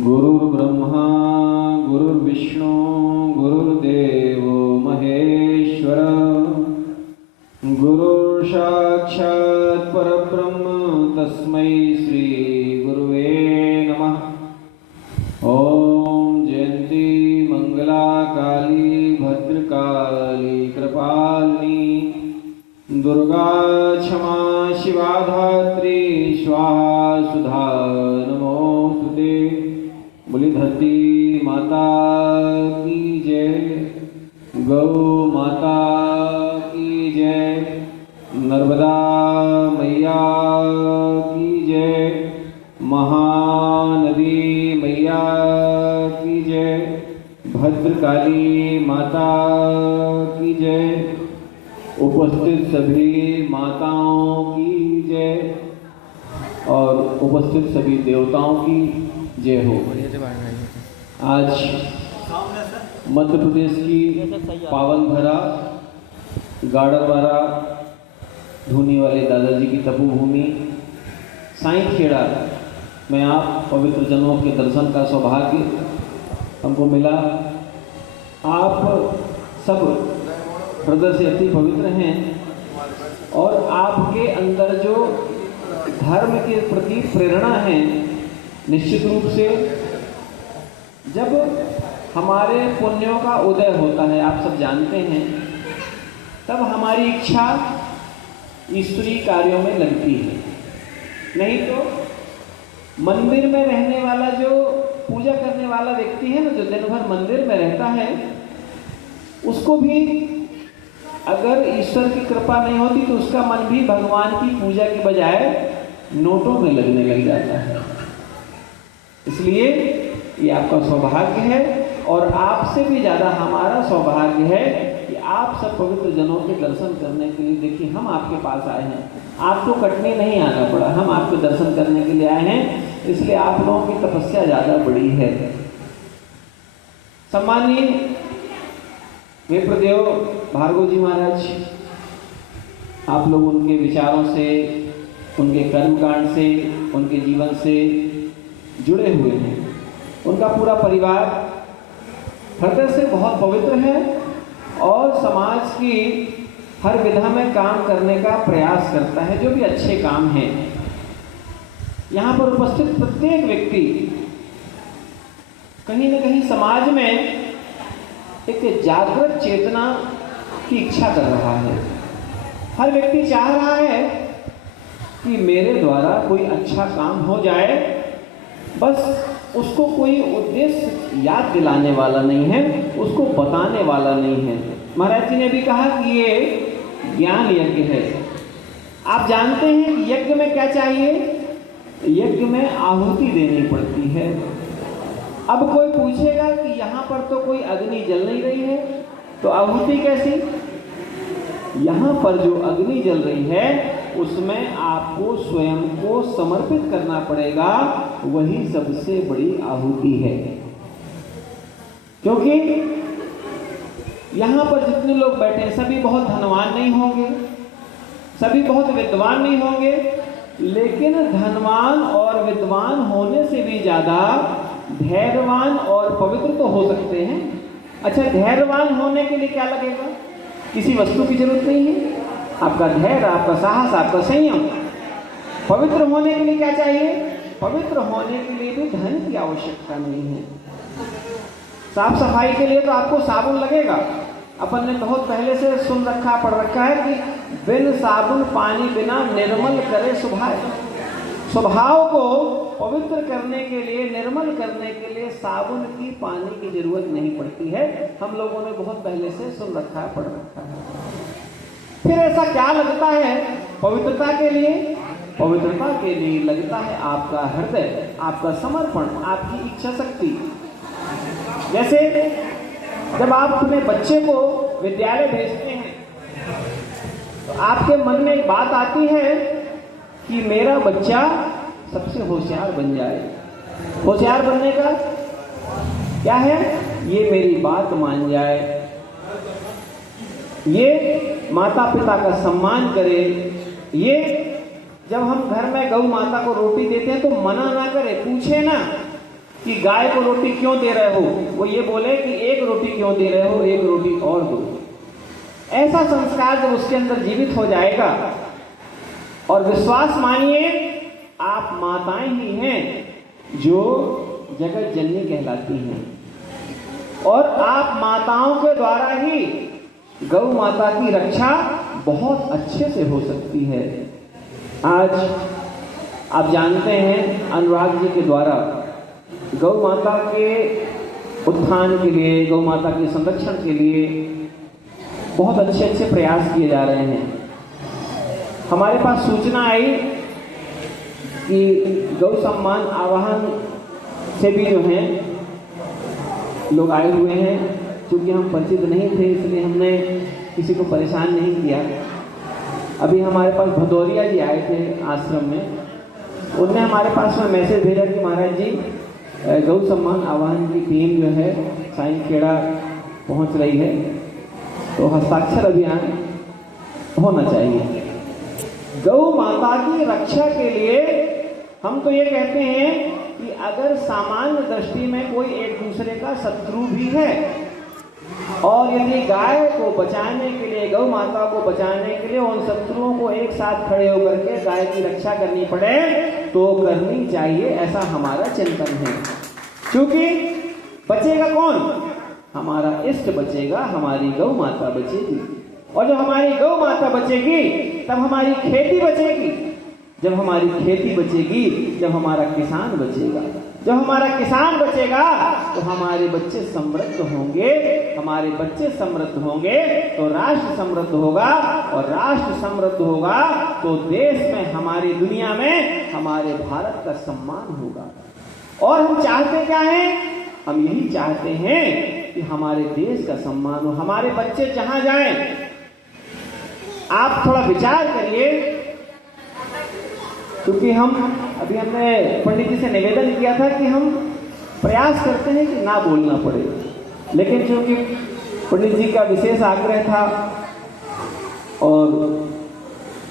गुरुर्ब्रह्मा गुरुर्विष्णु गुरुर्देवो महेश्वर गुरुर्साक्षात् परब्रह्म तस्मै श्री गुरुवे नमः। ओम जयंती मंगला काली भद्रकाली कृपालिनी दुर्गा क्षमा शिवा धात्री स्वाहा सुधा नमोस्तुते। बोली धरती माता की जय, गौ माता की जय, नर्मदा मैया की जय, महानदी मैया की जय, भद्रकाली माता की जय, उपस्थित सभी माताओं की जय और उपस्थित सभी देवताओं की जय हो। आज मध्य प्रदेश की पावन धरा गाड़रवारा धूनी वाले दादाजी की तपोभूमि साईखेड़ा में आप पवित्र जनों के दर्शन का सौभाग्य हमको मिला। आप सब हृदय से अति पवित्र हैं और आपके अंदर जो धर्म के प्रति प्रेरणा है, निश्चित रूप से जब हमारे पुण्यों का उदय होता है, आप सब जानते हैं, तब हमारी इच्छा ईश्वरीय कार्यों में लगती है। नहीं तो मंदिर में रहने वाला जो पूजा करने वाला व्यक्ति है ना, जो दिन भर मंदिर में रहता है, उसको भी अगर ईश्वर की कृपा नहीं होती तो उसका मन भी भगवान की पूजा की बजाय नोटों में लगने लग जाता है। इसलिए ये आपका सौभाग्य है और आपसे भी ज़्यादा हमारा सौभाग्य है कि आप सब पवित्र जनों के दर्शन करने के लिए, देखिए हम आपके पास आए हैं, आपको कटनी नहीं आना पड़ा, हम आपके दर्शन करने के लिए आए हैं, इसलिए आप लोगों की तपस्या ज़्यादा बड़ी है। सम्मानीय विप्रदेव भार्गव जी महाराज, आप लोग उनके विचारों से, उनके कर्मकांड से, उनके जीवन से जुड़े हुए हैं। उनका पूरा परिवार हृदय से बहुत पवित्र है और समाज की हर विधा में काम करने का प्रयास करता है, जो भी अच्छे काम हैं। यहाँ पर उपस्थित प्रत्येक व्यक्ति कहीं न कहीं समाज में एक जागृत चेतना की इच्छा कर रहा है। हर व्यक्ति चाह रहा है कि मेरे द्वारा कोई अच्छा काम हो जाए, बस उसको कोई उद्देश्य याद दिलाने वाला नहीं है, उसको बताने वाला नहीं है। महाराज जी ने भी कहा कि ये ज्ञान यज्ञ है। आप जानते हैं कि यज्ञ में क्या चाहिए? यज्ञ में आहुति देनी पड़ती है। अब कोई पूछेगा कि यहाँ पर तो कोई अग्नि जल नहीं रही है, तो आहुति कैसी? यहाँ पर जो अग्नि जल रही है उसमें आपको स्वयं को समर्पित करना पड़ेगा, वही सबसे बड़ी आहुति है। क्योंकि यहाँ पर जितने लोग बैठे हैं सभी बहुत धनवान नहीं होंगे, सभी बहुत विद्वान नहीं होंगे, लेकिन धनवान और विद्वान होने से भी ज्यादा धैर्यवान और पवित्र तो हो सकते हैं। अच्छा, धैर्यवान होने के लिए क्या लगेगा? किसी वस्तु की जरूरत नहीं है, आपका धैर्य, आपका साहस, आपका संयम। पवित्र होने के लिए क्या चाहिए? पवित्र होने के लिए भी धन की आवश्यकता नहीं है। साफ सफाई के लिए तो आपको साबुन लगेगा। अपन ने बहुत पहले से सुन रखा, पढ़ रखा है कि बिन साबुन पानी बिना निर्मल करे स्वभाव। स्वभाव को पवित्र करने के लिए, निर्मल करने के लिए साबुन की, पानी की जरूरत नहीं पड़ती है। हम लोगों ने बहुत पहले से सुन रखा है, पढ़ रखा है। फिर ऐसा क्या लगता है पवित्रता के लिए? पवित्रता के लिए लगता है आपका हृदय, आपका समर्पण, आपकी इच्छा शक्ति। जैसे जब आप अपने बच्चे को विद्यालय भेजते हैं तो आपके मन में एक बात आती है कि मेरा बच्चा सबसे होशियार बन जाए। होशियार बनने का क्या है? ये मेरी बात मान जाए, ये माता पिता का सम्मान करे। ये जब हम घर में गौ माता को रोटी देते हैं तो मना ना करे, पूछे ना कि गाय को रोटी क्यों दे रहे हो, वो ये बोले कि एक रोटी क्यों दे रहे हो, एक रोटी और दो। ऐसा संस्कार जब उसके अंदर जीवित हो जाएगा, और विश्वास मानिए आप माताएं ही हैं जो जगत जननी कहलाती हैं, और आप माताओं के द्वारा ही गौ माता की रक्षा बहुत अच्छे से हो सकती है। आज आप जानते हैं अनुराग जी के द्वारा गौ माता के उत्थान के लिए, गौ माता के संरक्षण के लिए बहुत अच्छे अच्छे प्रयास किए जा रहे हैं। हमारे पास सूचना आई कि गौ सम्मान आवाहन से भी जो हैं लोग आए हुए हैं। क्योंकि हम परिचित नहीं थे इसलिए हमने किसी को परेशान नहीं किया। अभी हमारे पास भदौरिया जी आए थे आश्रम में, उनने हमारे पास में मैसेज भेजा कि महाराज जी गौ सम्मान आवाहन की टीम जो है साईं खेड़ा पहुंच रही है, तो हस्ताक्षर अभियान होना चाहिए। गौ माता की रक्षा के लिए हम तो ये कहते हैं कि अगर सामान्य दृष्टि में कोई एक दूसरे का शत्रु भी है, और यदि गाय को बचाने के लिए, गौ माता को बचाने के लिए उन शत्रुओं को एक साथ खड़े होकर के गाय की रक्षा करनी पड़े तो करनी चाहिए, ऐसा हमारा चिंतन है। क्योंकि बचेगा कौन? हमारा इष्ट बचेगा, हमारी गौ माता बचेगी, और जब हमारी गौ माता बचेगी तब हमारी खेती बचेगी, जब हमारी खेती बचेगी जब हमारा किसान बचेगा, जब हमारा किसान बचेगा तो हमारे बच्चे समृद्ध होंगे, हमारे बच्चे समृद्ध होंगे तो राष्ट्र समृद्ध होगा, और राष्ट्र समृद्ध होगा तो देश में, हमारी दुनिया में हमारे भारत का सम्मान होगा। और हम चाहते क्या हैं? हम यही चाहते हैं कि हमारे देश का सम्मान हो, हमारे बच्चे जहां जाएं। आप थोड़ा विचार करिए, क्योंकि हमने पंडित जी से निवेदन किया था कि हम प्रयास करते हैं कि ना बोलना पड़े, लेकिन चूंकि पंडित जी का विशेष आग्रह था और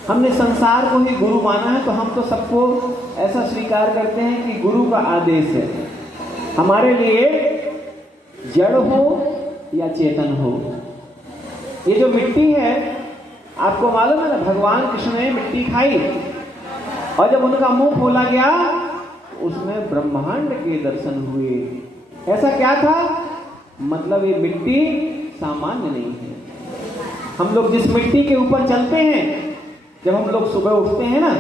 हमने संसार को ही गुरु माना है, तो हम तो सबको ऐसा स्वीकार करते हैं कि गुरु का आदेश है। हमारे लिए जड़ हो या चेतन हो, ये जो मिट्टी है, आपको मालूम है ना, भगवान कृष्ण ने मिट्टी खाई और जब उनका मुंह खोला गया उसमें ब्रह्मांड के दर्शन हुए। ऐसा क्या था? मतलब ये मिट्टी सामान्य नहीं है। हम लोग जिस मिट्टी के ऊपर चलते हैं, जब हम लोग सुबह उठते हैं ना,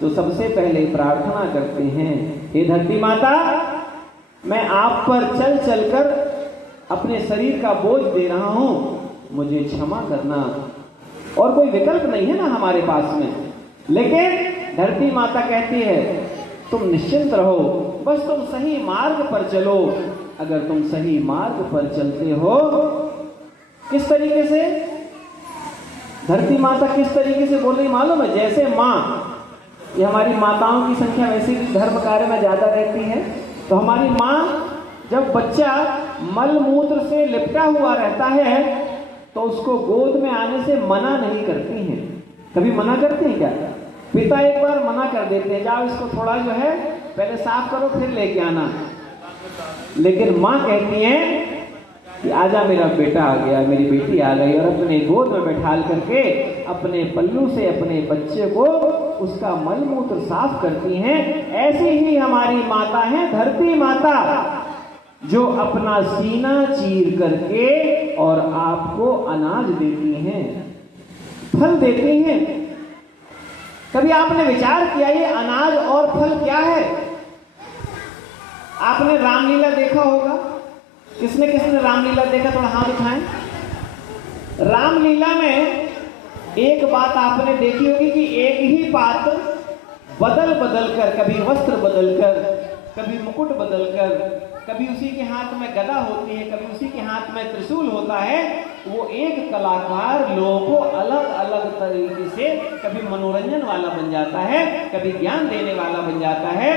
तो सबसे पहले प्रार्थना करते हैं, हे धरती माता, मैं आप पर चल चलकर अपने शरीर का बोझ दे रहा हूं, मुझे क्षमा करना। और कोई विकल्प नहीं है ना हमारे पास में, लेकिन धरती माता कहती है तुम निश्चिंत रहो, बस तुम सही मार्ग पर चलो। अगर तुम सही मार्ग पर चलते हो, किस तरीके से धरती माता किस तरीके से बोल रही मालूम है? जैसे माँ, ये हमारी माताओं की संख्या वैसे भी धर्म कार्य में ज्यादा रहती है, तो हमारी माँ जब बच्चा मल मूत्र से लिपटा हुआ रहता है तो उसको गोद में आने से मना नहीं करती हैं। कभी मना करती हैं क्या? पिता एक बार मना कर देते हैं, जाओ इसको थोड़ा जो है पहले साफ करो फिर लेके आना, लेकिन माँ कहती है कि आजा मेरा बेटा आ गया, मेरी बेटी आ गई, और अपने गोद में बैठाल करके अपने पल्लू से अपने बच्चे को उसका मल मूत्र साफ करती हैं। ऐसी ही हमारी माता है धरती माता, जो अपना सीना चीर करके और आपको अनाज देती हैं, फल देती हैं। कभी आपने विचार किया ये अनाज और फल क्या है? आपने रामलीला देखा होगा, किसने किसने रामलीला देखा? थोड़ा हाथ उठाएं। रामलीला में एक बात आपने देखी होगी कि एक ही बात बदल बदल कर, कभी वस्त्र बदल कर, कभी मुकुट बदल कर, कभी उसी के हाथ में गदा होती है, कभी उसी के हाथ में त्रिशूल होता है। वो एक कलाकार लोगों को अलग अलग तरीके से, कभी मनोरंजन वाला बन जाता है, कभी ज्ञान देने वाला बन जाता है,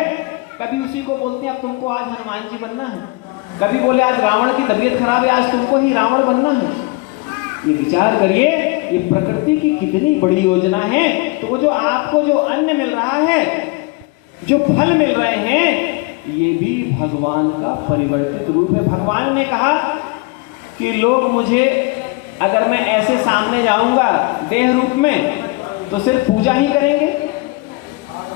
कभी उसी को बोलते हैं अब तुमको आज हनुमान जी बनना है, कभी बोले आज रावण की तबीयत खराब है, आज तुमको ही रावण बनना है। ये विचार करिए, ये प्रकृति की कितनी बड़ी योजना है। तो वो जो आपको जो अन्न मिल रहा है, जो फल मिल रहे हैं, ये भी भगवान का परिवर्तित रूप है। भगवान ने कहा कि लोग मुझे, अगर मैं ऐसे सामने जाऊंगा देह रूप में, तो सिर्फ पूजा ही करेंगे।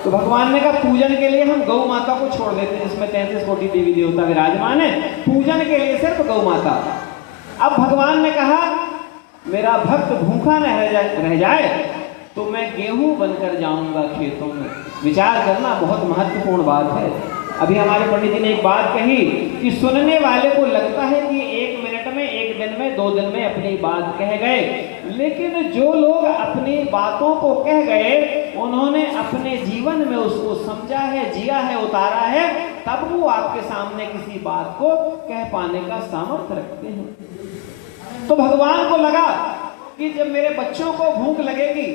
तो भगवान ने कहा पूजन के लिए हम गौ माता को छोड़ देते हैं, इसमें 33 कोटि देवी देवता विराजमान है, पूजन के लिए सिर्फ गौ माता। अब भगवान ने कहा मेरा भक्त भूखा न रह जाए तो मैं गेहूं बनकर जाऊंगा खेतों में। विचार करना बहुत महत्वपूर्ण बात है। अभी हमारे पंडित जी ने एक बात कही कि सुनने वाले को लगता है कि 1 मिनट में, 1 दिन में, 2 दिन में अपनी बात कह गए, लेकिन जो लोग अपनी बातों को कह गए, उन्होंने अपने जीवन में उसको समझा है, जिया है, उतारा है, तब वो आपके सामने किसी बात को कह पाने का सामर्थ्य रखते हैं। तो भगवान को लगा कि जब मेरे बच्चों को भूख लगेगी,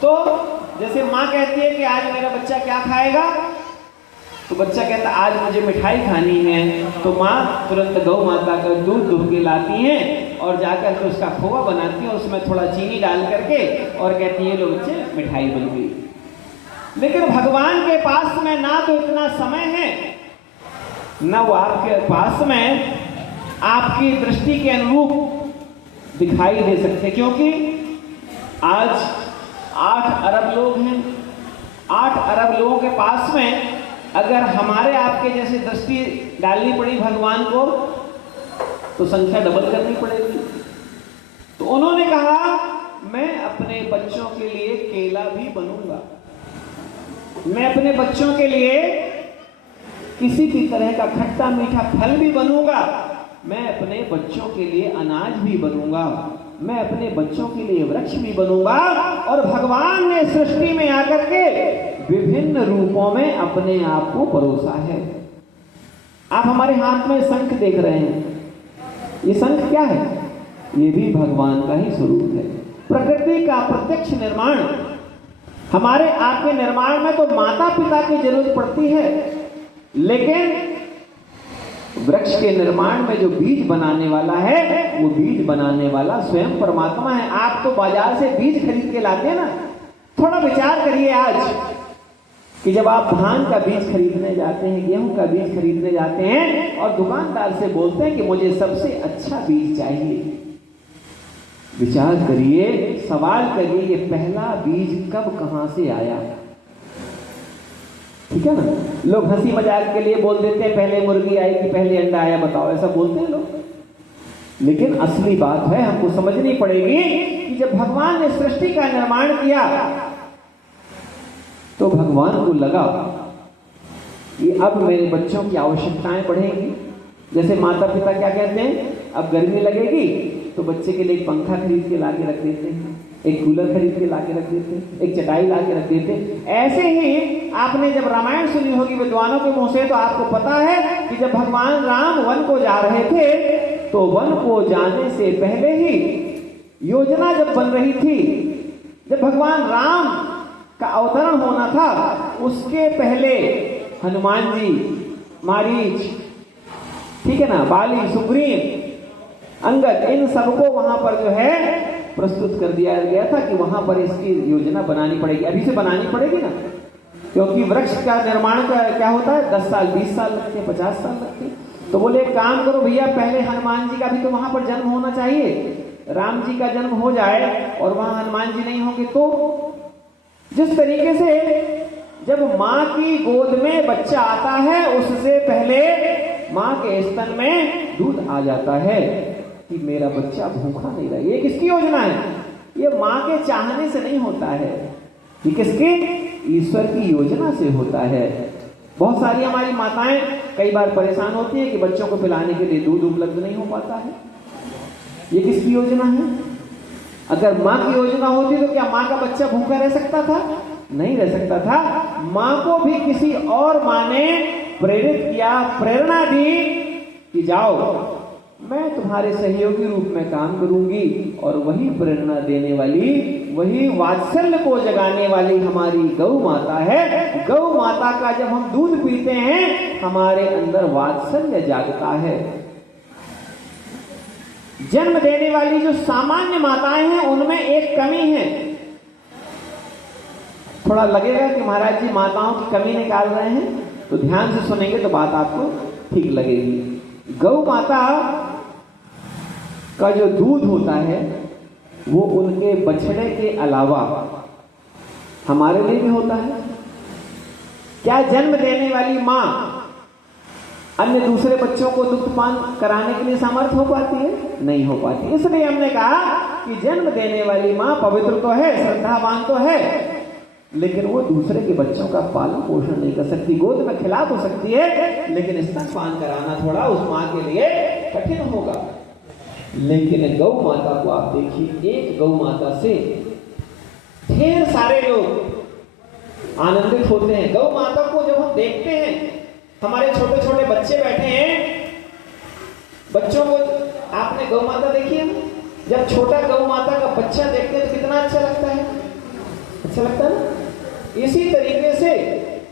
तो जैसे माँ कहती है कि आज मेरा बच्चा क्या खाएगा, तो बच्चा कहता आज मुझे मिठाई खानी है, तो माँ तुरंत गौ माता का दूध दुह के लाती हैं और जाकर के उसका खोवा बनाती है, उसमें थोड़ा चीनी डाल करके और कहती है लो बच्चे मिठाई बन गई। लेकिन भगवान के पास में ना तो इतना समय है, ना वो आपके पास में आपकी दृष्टि के अनुरूप दिखाई दे सकते, क्योंकि आज 8 अरब लोग हैं। 8 अरब लोगों के पास में अगर हमारे आपके जैसे दृष्टि डालनी पड़ी भगवान को, तो संख्या डबल करनी पड़ेगी। तो उन्होंने कहा मैं अपने बच्चों के लिए केला भी बनूंगा, मैं अपने बच्चों के लिए किसी भी तरह का खट्टा मीठा फल भी बनूंगा, मैं अपने बच्चों के लिए अनाज भी बनूंगा, मैं अपने बच्चों के लिए वृक्ष भी बनूंगा। और भगवान ने सृष्टि में आकर के विभिन्न रूपों में अपने आप को परोसा है। आप हमारे हाथ में शंख देख रहे हैं, ये शंख क्या है? ये भी भगवान का ही स्वरूप है, प्रकृति का प्रत्यक्ष निर्माण। हमारे आपके निर्माण में तो माता पिता की जरूरत पड़ती है, लेकिन वृक्ष के निर्माण में जो बीज बनाने वाला है, वो बीज बनाने वाला स्वयं परमात्मा है। आप तो बाजार से बीज खरीद के लाते हैं ना। थोड़ा विचार करिए आज कि जब आप धान का बीज खरीदने जाते हैं, गेहूं का बीज खरीदने जाते हैं और दुकानदार से बोलते हैं कि मुझे सबसे अच्छा बीज चाहिए, विचार करिए, सवाल करिए ये पहला बीज कब कहां से आया? ठीक है ना। लोग हंसी मजाक के लिए बोल देते हैं पहले मुर्गी आई कि पहले अंडा आया, बताओ, ऐसा बोलते हैं लोग। लेकिन असली बात है हमको समझनी पड़ेगी कि जब भगवान ने सृष्टि का निर्माण किया तो भगवान को लगा कि अब मेरे बच्चों की आवश्यकताएं बढ़ेगी। जैसे माता पिता क्या कहते हैं, अब गर्मी लगेगी तो बच्चे के लिए एक पंखा खरीद के ला के रख देते हैं, एक कूलर खरीद के ला के रख देते हैं, एक चटाई ला के रख देते हैं। ऐसे ही आपने जब रामायण सुनी होगी विद्वानों के मुंह से, तो आपको पता है कि जब भगवान राम वन को जा रहे थे, तो वन को जाने से पहले ही योजना जब बन रही थी, जब भगवान राम का अवतरण होना था, उसके पहले हनुमान जी, मारीच, ठीक है ना, बाली, सुग्रीव, अंगद, इन सबको वहां पर जो है प्रस्तुत कर दिया गया था कि वहां पर इसकी योजना बनानी पड़ेगी। अभी से बनानी पड़ेगी ना, क्योंकि वृक्ष का निर्माण का क्या होता है, 10 साल, 20 साल लगते हैं, 50 साल लगते हैं। तो बोले एक काम करो भैया, पहले हनुमान जी का भी तो वहां पर जन्म होना चाहिए, राम जी का जन्म हो जाए और वहां हनुमान जी नहीं होंगे तो। जिस तरीके से जब माँ की गोद में बच्चा आता है, उससे पहले माँ के स्तन में दूध आ जाता है कि मेरा बच्चा भूखा नहीं रहे। ये किसकी योजना है? ये माँ के चाहने से नहीं होता है, ये किसके? ईश्वर की योजना से होता है। बहुत सारी हमारी माताएं कई बार परेशान होती है कि बच्चों को पिलाने के लिए दूध उपलब्ध नहीं हो पाता है। ये किसकी योजना है? अगर माँ की योजना होती तो क्या माँ का बच्चा भूखा रह सकता था? नहीं रह सकता था। माँ को भी किसी और माँ ने प्रेरित किया, प्रेरणा दी कि जाओ मैं तुम्हारे सहयोगी रूप में काम करूंगी। और वही प्रेरणा देने वाली, वही वात्सल्य को जगाने वाली हमारी गौ माता है। गौ माता का जब हम दूध पीते हैं, हमारे अंदर वात्सल्य जागता है। जन्म देने वाली जो सामान्य माताएं हैं उनमें एक कमी है। थोड़ा लगेगा कि महाराज जी माताओं की कमी निकाल रहे हैं, तो ध्यान से सुनेंगे तो बात आपको ठीक लगेगी। गौ माता का जो दूध होता है वो उनके बछड़े के अलावा हमारे लिए भी होता है। क्या जन्म देने वाली मां अन्य दूसरे बच्चों को दुग्धपान कराने के लिए समर्थ हो पाती है? नहीं हो पाती। इसलिए हमने कहा कि जन्म देने वाली मां पवित्र तो है, श्रद्धावान तो है, लेकिन वो दूसरे के बच्चों का पालन पोषण नहीं कर सकती। गोद में खिला तो सकती है, लेकिन स्तनपान कराना थोड़ा उस मां के लिए कठिन होगा। लेकिन गौ माता को आप देखिए, एक गौ माता से ढेर सारे लोग आनंदित होते हैं। गौ माता को जब हम देखते हैं, हमारे छोटे छोटे बच्चे बैठे हैं, बच्चों को आपने गौ माता देखी है? जब छोटा गौ माता का बच्चा देखते हैं तो कितना अच्छा लगता है, अच्छा लगता है ना? इसी तरीके से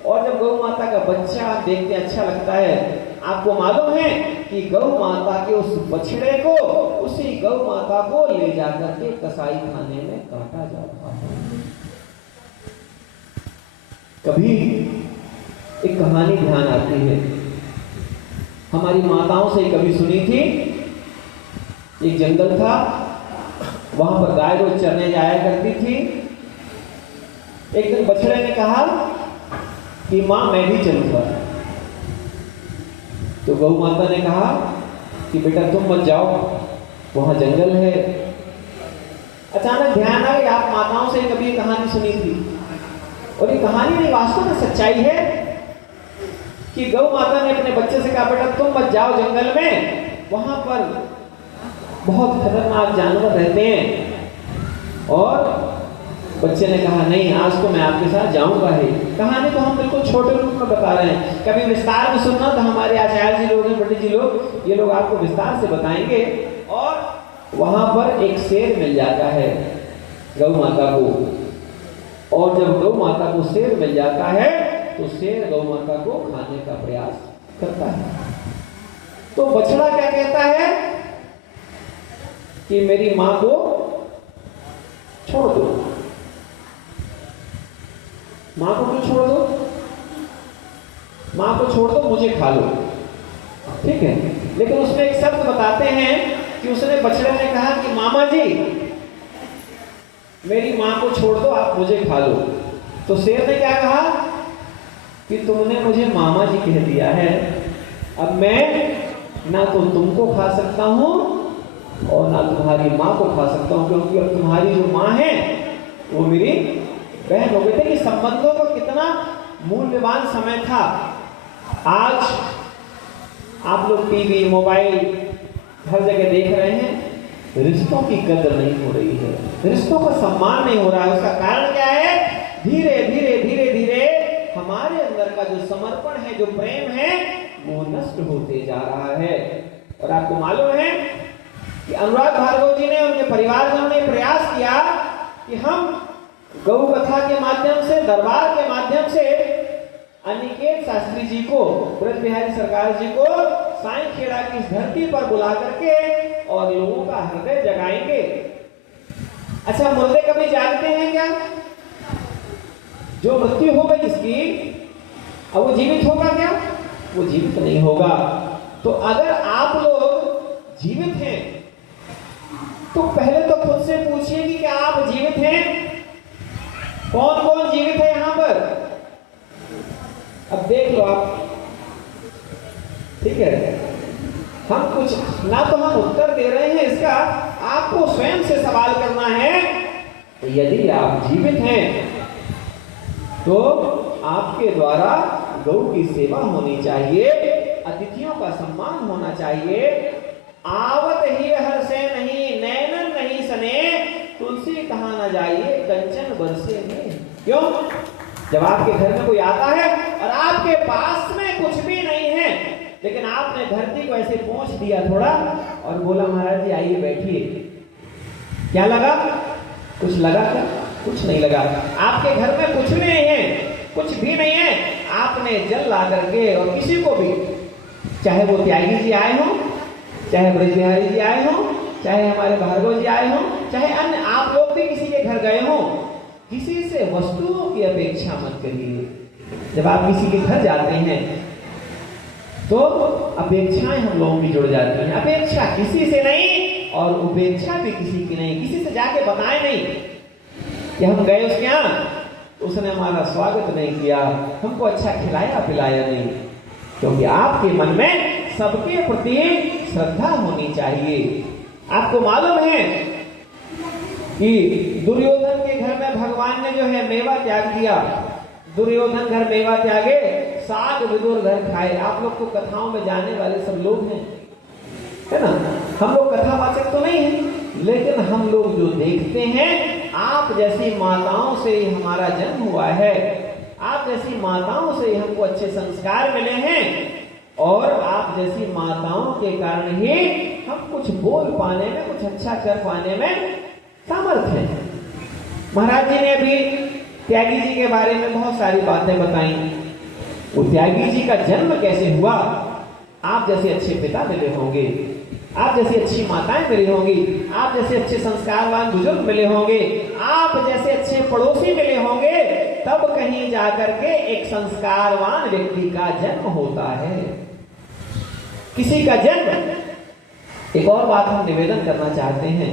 और जब गौ माता का बच्चा देखते अच्छा लगता है। आपको मालूम है कि गौ माता के उस बछड़े को, उसी गौ माता को ले जाकर के कसाई खाने में काटा जाता है। कभी एक कहानी ध्यान आती है, हमारी माताओं से कभी सुनी थी। एक जंगल था, वहां पर गाय रोज चरने जाया करती थी। एक दिन बछड़े ने कहा कि मां मैं भी चलूंगा। तो गौ माता ने कहा कि बेटा तुम मत जाओ, वहां जंगल है। अचानक ध्यान आया कि आप माताओं से कभी ये कहानी सुनी थी, और ये कहानी नहीं वास्तव में सच्चाई है कि गौ माता ने अपने बच्चे से कहा बेटा तुम मत जाओ जंगल में, वहां पर बहुत खतरनाक जानवर रहते हैं। और बच्चे ने कहा नहीं, आज तो मैं आपके साथ जाऊंगा ही। कहानी तो हम बिल्कुल छोटे रूप में बता रहे हैं, कभी विस्तार में सुनना तो हमारे आचार्य जी लोग, पंडित जी लोग, ये लोग आपको विस्तार से बताएंगे। और वहां पर एक शेर मिल जाता है गौ माता को, और जब गौ माता को शेर मिल जाता है तो शेर गौ माता को खाने का प्रयास करता है। तो बछड़ा क्या कहता है कि मेरी मां को छोड़ दो। मां को क्यों छोड़ दो? मां को छोड़ दो, मुझे खा लो, ठीक है। लेकिन उसमें एक शब्द बताते हैं कि उसने, बछड़े ने कहा कि मामा जी मेरी मां को छोड़ दो, आप मुझे खा लो। तो शेर ने क्या कहा कि तुमने मुझे मामा जी कह दिया है, अब मैं ना तो तुमको खा सकता हूं और ना तुम्हारी मां को खा सकता हूं, क्योंकि अब तुम्हारी जो मां है वो मेरी बहन हो गई। थी कि संबंधों का कितना मूल्यवान समय था। आज आप लोग टीवी, मोबाइल हर जगह देख रहे हैं, रिश्तों की कदर नहीं हो रही है, रिश्तों का सम्मान नहीं हो रहा है। उसका कारण क्या है? धीरे धीरे धीरे धीरे हमारे अंदर का जो समर्पण है, जो प्रेम है, वो नष्ट होते जा रहा है। और आपको मालूम है कि अनुराग भार्गव जी ने, उनके परिवारजनों ने प्रयास किया कि हम गौ कथा के माध्यम से, दरबार के माध्यम से अनिकेत शास्त्री जी को, ब्रज बिहारी सरकार जी को साईं खेड़ा की इस धरती पर बुला करके और लोगों का हृदय जगाएंगे। अच्छा, मुर्दे कभी जागते हैं क्या? जो मृत्यु हो गई जिसकी, अब वो जीवित होगा क्या? वो जीवित नहीं होगा। तो अगर आप लोग जीवित हैं तो पहले तो खुद से पूछिए कि क्या आप जीवित हैं? कौन कौन जीवित है यहां पर? अब देख लो आप, ठीक है। हम कुछ ना तो हम उत्तर दे रहे हैं इसका, आपको स्वयं से सवाल करना है। यदि आप जीवित हैं तो आपके द्वारा गौ की सेवा होनी चाहिए, अतिथियों का सम्मान होना चाहिए। आवत ही हर्षे नहीं, नैनन नहीं सने, तुलसी कहा न जाइए, कंचन बरसे में। क्यों? जब आपके घर में कोई आता है और आपके पास में कुछ भी नहीं है, लेकिन आपने धरती को ऐसे पोंछ दिया थोड़ा और बोला महाराज जी आइए बैठिए, क्या लगा? कुछ लगा क्या? कुछ नहीं लगा। आपके घर में कुछ भी नहीं है, कुछ भी नहीं है, आपने जल ला करके, और किसी को भी, चाहे वो त्यागी जी आए हो, चाहे ब्रज बिहारी जी आए हो, चाहे हमारे भार्गव जी आए हों, चाहे अन्य आप लोग भी किसी के घर गए हों, किसी से वस्तुओं की अपेक्षा मत करिए। जब आप किसी के घर जाते हैं तो अपेक्षाएं हम लोगों की जुड़ जाती हैं। अपेक्षा किसी से नहीं और उपेक्षा भी किसी की नहीं। किसी से जाके बताएं नहीं कि हम गए उसके यहाँ, उसने हमारा स्वागत नहीं किया, हमको अच्छा खिलाया पिलाया नहीं, क्योंकि आपके मन में सबके प्रति श्रद्धा होनी चाहिए। आपको मालूम है कि दुर्योधन के घर में भगवान ने जो है मेवा त्याग दिया। दुर्योधन घर मेवा त्यागे, साग विदुर घर खाए। आप लोग तो कथाओं में जाने वाले सब लोग हैं, है ना। हम लोग कथावाचक तो नहीं हैं, लेकिन हम लोग जो देखते हैं, आप जैसी माताओं से ही हमारा जन्म हुआ है, आप जैसी माताओं से ही हमको अच्छे संस्कार मिले हैं, और आप जैसी माताओं के कारण ही हम कुछ बोल पाने में, कुछ अच्छा कर पाने में सामर्थ्य है। महाराज जी ने अभी त्यागी जी के बारे में बहुत सारी बातें बताई। वो त्यागी जी का जन्म कैसे हुआ, आप जैसे अच्छे पिता मिले होंगे, आप जैसी अच्छी माताएं मिली होंगी, आप जैसे अच्छे संस्कारवान बुजुर्ग मिले होंगे, आप जैसे अच्छे पड़ोसी मिले होंगे, तब कहीं जाकर के एक संस्कारवान व्यक्ति का जन्म होता है, किसी का जन्म। एक और बात हम निवेदन करना चाहते हैं,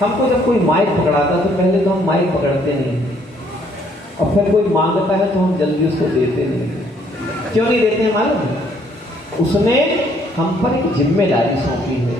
हमको जब कोई माइक पकड़ाता तो पहले तो हम माइक पकड़ते नहीं, और फिर कोई मांगता है तो हम जल्दी उसको देते नहीं। क्यों नहीं देते हैं मालूम है? उसने हम पर एक जिम्मेदारी सौंपी है।